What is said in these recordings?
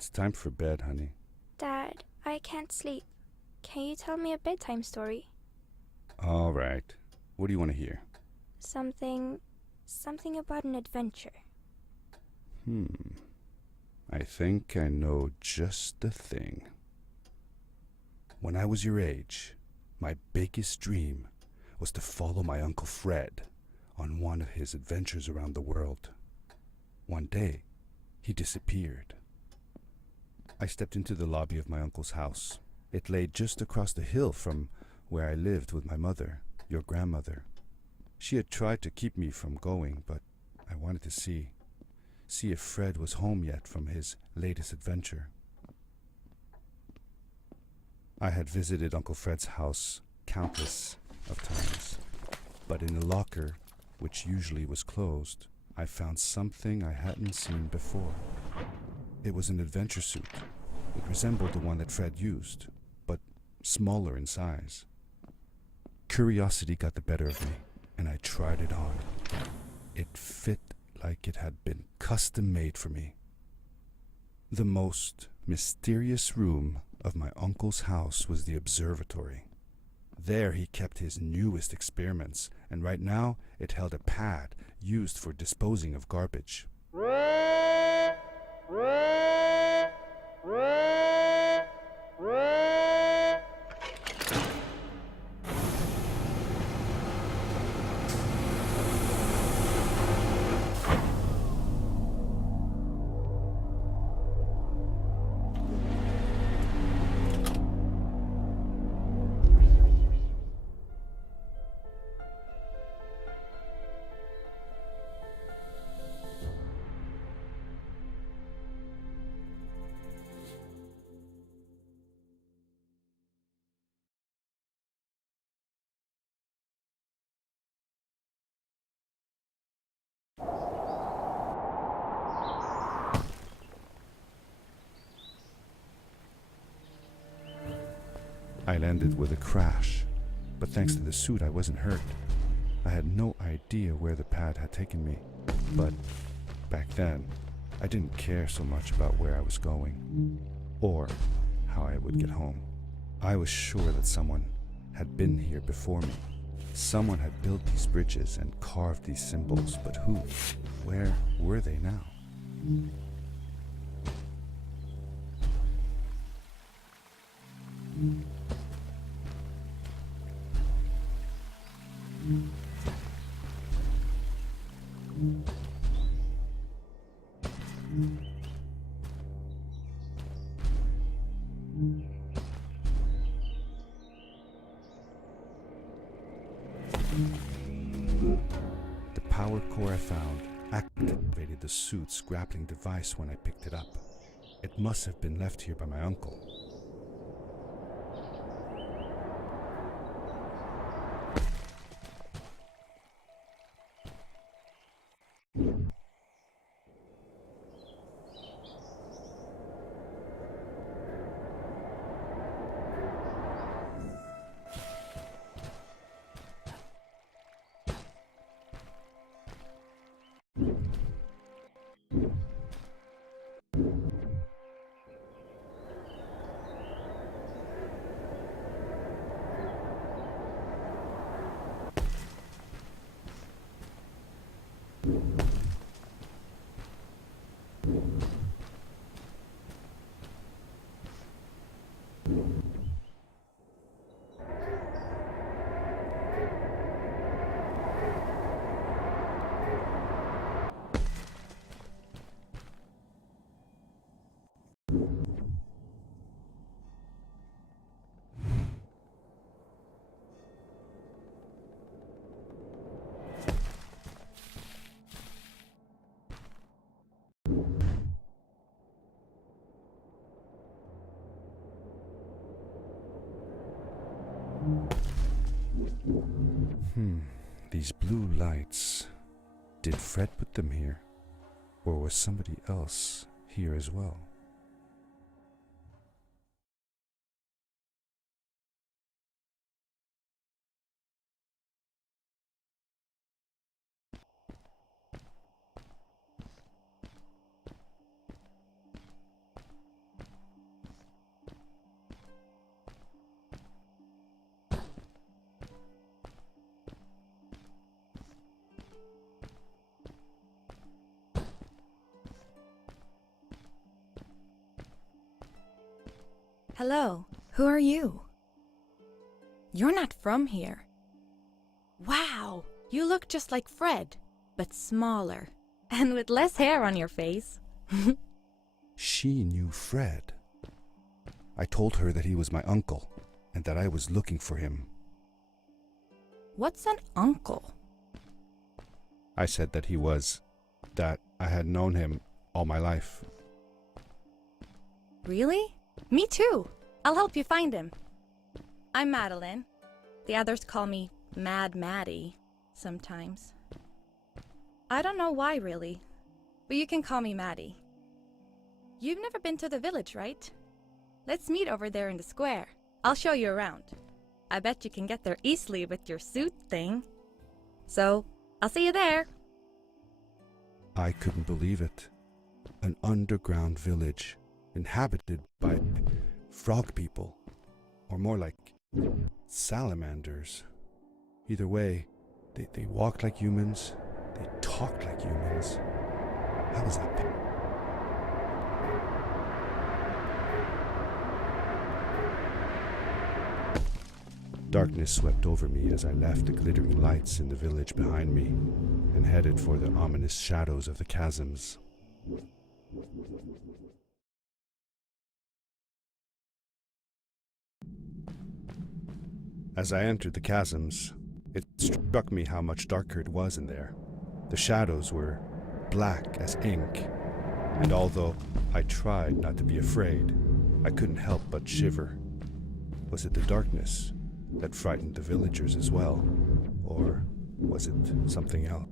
It's time for bed, honey. Dad, I can't sleep. Can you tell me a bedtime story? All right. What do you want to hear? Something about an adventure. I think I know just the thing. When I was your age, my biggest dream was to follow my Uncle Fred on one of his adventures around the world. One day, he disappeared. I stepped into the lobby of my uncle's house. It lay just across the hill from where I lived with my mother, your grandmother. She had tried to keep me from going, but I wanted to see if Fred was home yet from his latest adventure. I had visited Uncle Fred's house countless of times, but in a locker, which usually was closed, I found something I hadn't seen before. It was an adventure suit. It resembled the one that Fred used, but smaller in size. Curiosity got the better of me, and I tried it on. It fit like it had been custom made for me. The most mysterious room of my uncle's house was the observatory. There he kept his newest experiments, and right now it held a pad used for disposing of garbage. I landed with a crash, but thanks to the suit I wasn't hurt. I had no idea where the pad had taken me, but back then I didn't care so much about where I was going or how I would get home. I was sure that someone had been here before me. Someone had built these bridges and carved these symbols, but who? Where were they now? The power core I found activated the suit's grappling device when I picked it up. It must have been left here by my uncle. These blue lights. Did Fred put them here? Or was somebody else here as well? Hello, who are you? You're not from here. Wow, you look just like Fred, but smaller, and with less hair on your face. She knew Fred. I told her that he was my uncle and that I was looking for him. What's an uncle? I said that I had known him all my life. Really? Me too. I'll help you find him. I'm Madeline. The others call me Mad Maddie sometimes. I don't know why really, but you can call me Maddie. You've never been to the village, right? Let's meet over there in the square. I'll show you around. I bet you can get there easily with your suit thing. So, I'll see you there. I couldn't believe it. An underground village inhabited by frog people, or more like salamanders. Either way, they walked like humans, they talked like humans. How was that? Darkness swept over me as I left the glittering lights in the village behind me and headed for the ominous shadows of the chasms. As I entered the chasms, it struck me how much darker it was in there. The shadows were black as ink, and although I tried not to be afraid, I couldn't help but shiver. Was it the darkness that frightened the villagers as well, or was it something else?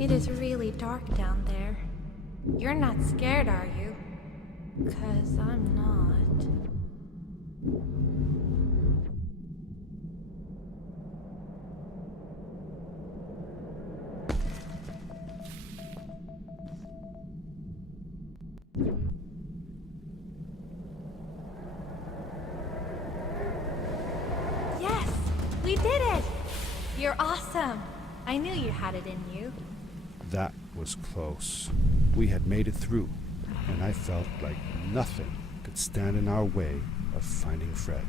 It is really dark down there. You're not scared, are you? 'Cause I'm not. Yes! We did it! You're awesome! I knew you had it in you. That was close. We had made it through, and I felt like nothing could stand in our way of finding Fred.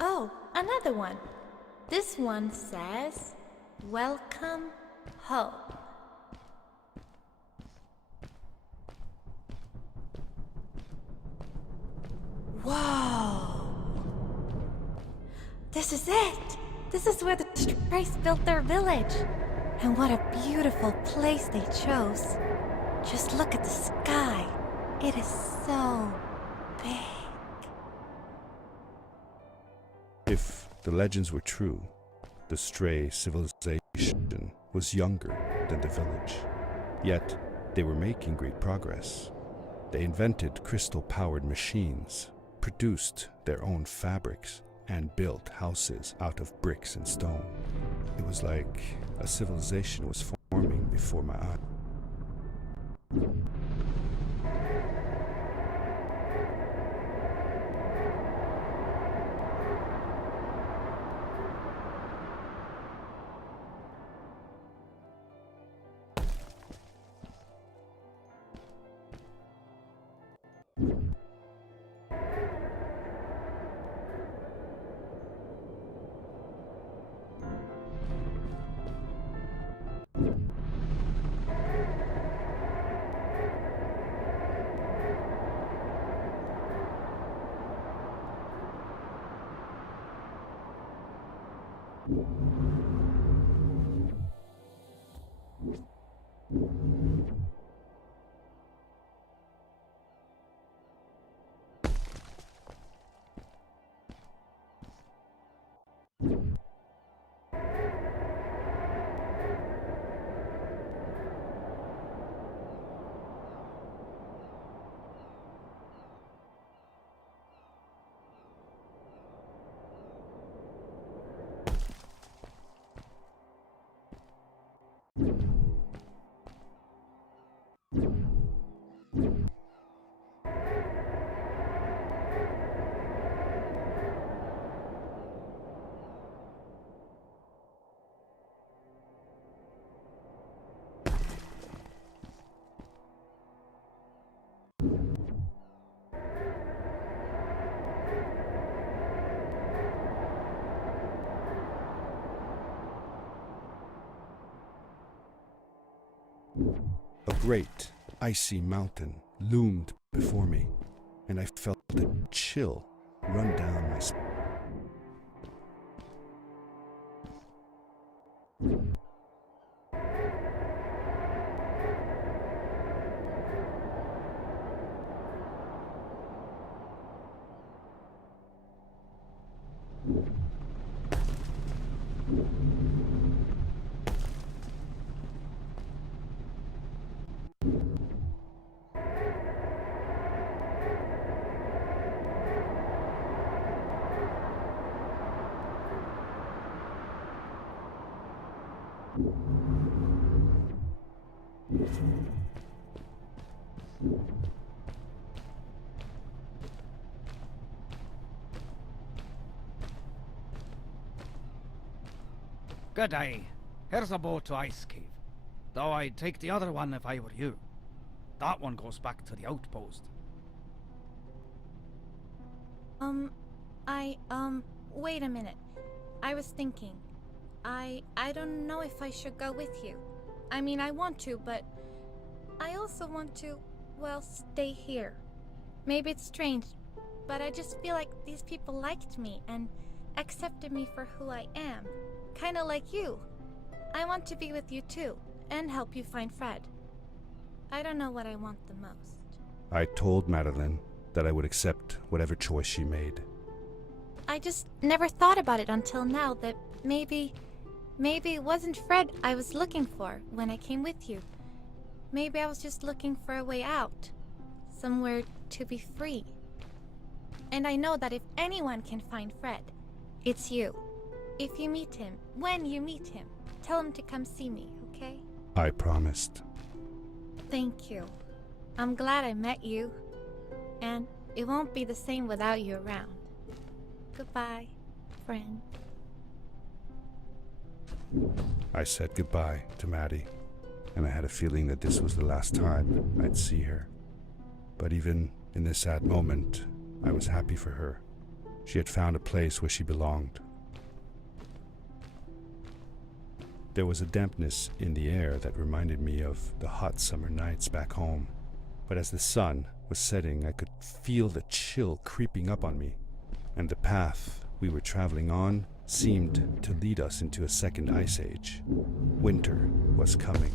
Oh, another one. This one says, "Welcome home." Whoa! This is it! This is where the Strays built their village. And what a beautiful place they chose. Just look at the sky. It is so big. If the legends were true, the Stray civilization was younger than the village. Yet, they were making great progress. They invented crystal-powered machines, produced their own fabrics, and built houses out of bricks and stone. It was like a civilization was forming before my eyes. A great, icy mountain loomed before me, and I felt a chill run down my spine. Good day. Here's a boat to Ice Cave. Though I'd take the other one if I were you. That one goes back to the outpost. Wait a minute. I was thinking. I don't know if I should go with you. I mean, I want to, but I also want to, well, stay here. Maybe it's strange, but I just feel like these people liked me and accepted me for who I am. Kinda like you. I want to be with you too, and help you find Fred. I don't know what I want the most. I told Madeline that I would accept whatever choice she made. I just never thought about it until now that maybe it wasn't Fred I was looking for when I came with you. Maybe I was just looking for a way out. Somewhere to be free. And I know that if anyone can find Fred, it's you. If you meet him, when you meet him, tell him to come see me, okay? I promised. Thank you. I'm glad I met you. And it won't be the same without you around. Goodbye, friend. I said goodbye to Maddie, and I had a feeling that this was the last time I'd see her. But even in this sad moment, I was happy for her. She had found a place where she belonged. There was a dampness in the air that reminded me of the hot summer nights back home. But as the sun was setting, I could feel the chill creeping up on me, and the path we were traveling on seemed to lead us into a second ice age. Winter was coming.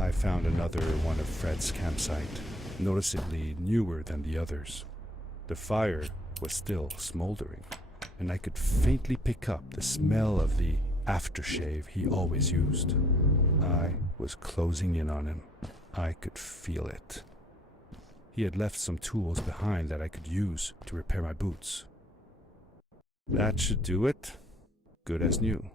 I found another one of Fred's campsite, noticeably newer than the others. The fire was still smoldering, and I could faintly pick up the smell of the aftershave he always used. I was closing in on him. I could feel it. He had left some tools behind that I could use to repair my boots. That should do it. Good as new.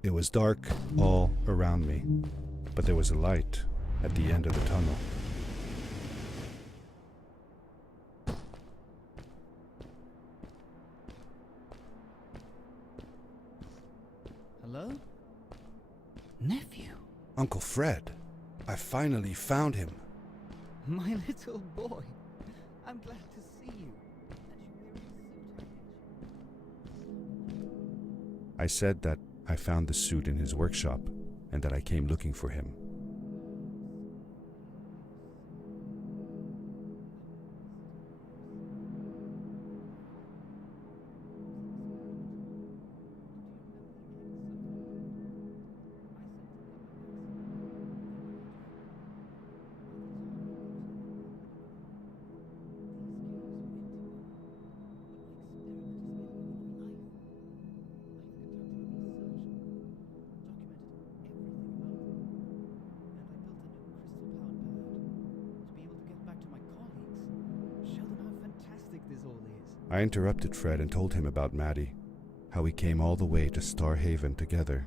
It was dark all around me, but there was a light at the end of the tunnel. Uncle Fred, I finally found him. My little boy. I'm glad to see you. I said that I found the suit in his workshop and that I came looking for him. I interrupted Fred and told him about Maddie, how we came all the way to Starhaven together,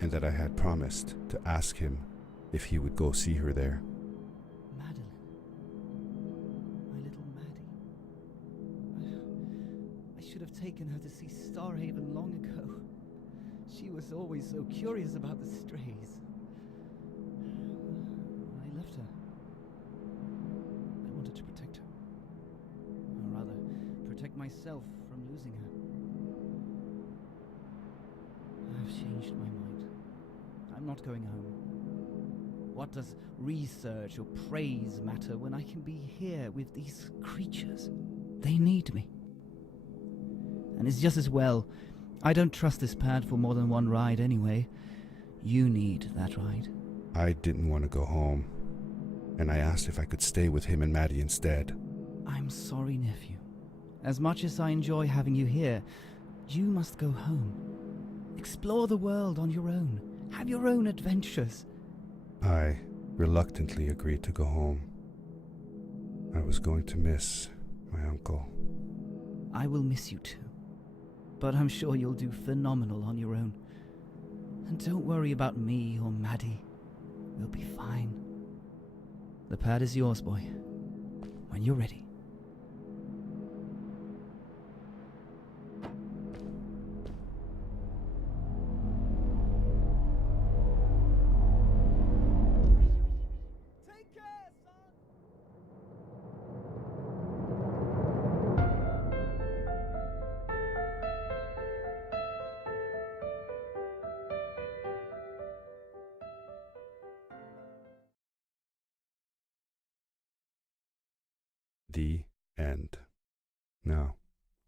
and that I had promised to ask him if he would go see her there. Madeline. My little Maddie. I should have taken her to see Starhaven long ago. She was always so curious about the strays. I left her. I wanted to protect her. Or rather, protect myself from losing her. I've changed my mind. I'm not going home. What does research or praise matter when I can be here with these creatures? They need me. And it's just as well. I don't trust this pad for more than one ride anyway. You need that ride. I didn't want to go home, and I asked if I could stay with him and Maddie instead. I'm sorry, nephew. As much as I enjoy having you here, you must go home. Explore the world on your own. Have your own adventures. I reluctantly agreed to go home. I was going to miss my uncle. I will miss you too. But I'm sure you'll do phenomenal on your own. And don't worry about me or Maddie. We'll be fine. The pad is yours, boy. When you're ready. The end. Now,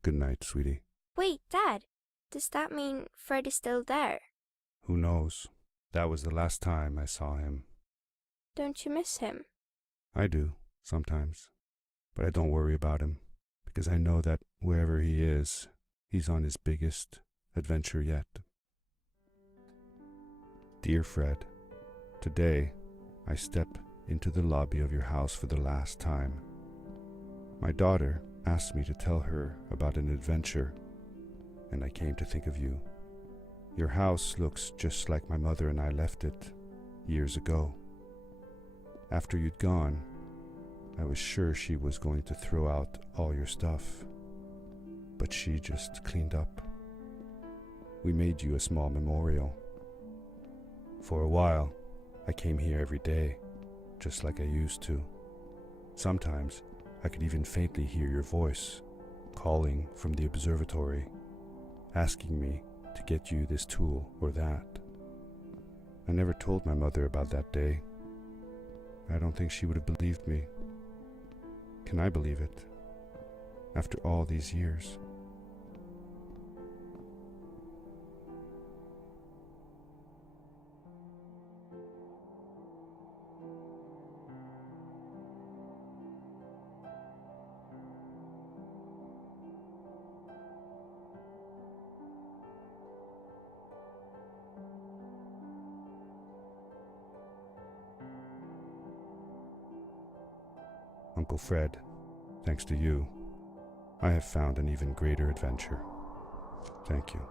good night, sweetie. Wait, Dad. Does that mean Fred is still there? Who knows? That was the last time I saw him. Don't you miss him? I do, sometimes. But I don't worry about him, because I know that wherever he is, he's on his biggest adventure yet. Dear Fred, today I step into the lobby of your house for the last time. My daughter asked me to tell her about an adventure, and I came to think of you. Your house looks just like my mother and I left it years ago. After you'd gone, I was sure she was going to throw out all your stuff, but she just cleaned up. We made you a small memorial. For a while, I came here every day, just like I used to. Sometimes, I could even faintly hear your voice, calling from the observatory, asking me to get you this tool or that. I never told my mother about that day. I don't think she would have believed me. Can I believe it? After all these years? Uncle Fred, thanks to you, I have found an even greater adventure. Thank you.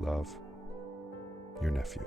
Love, your nephew.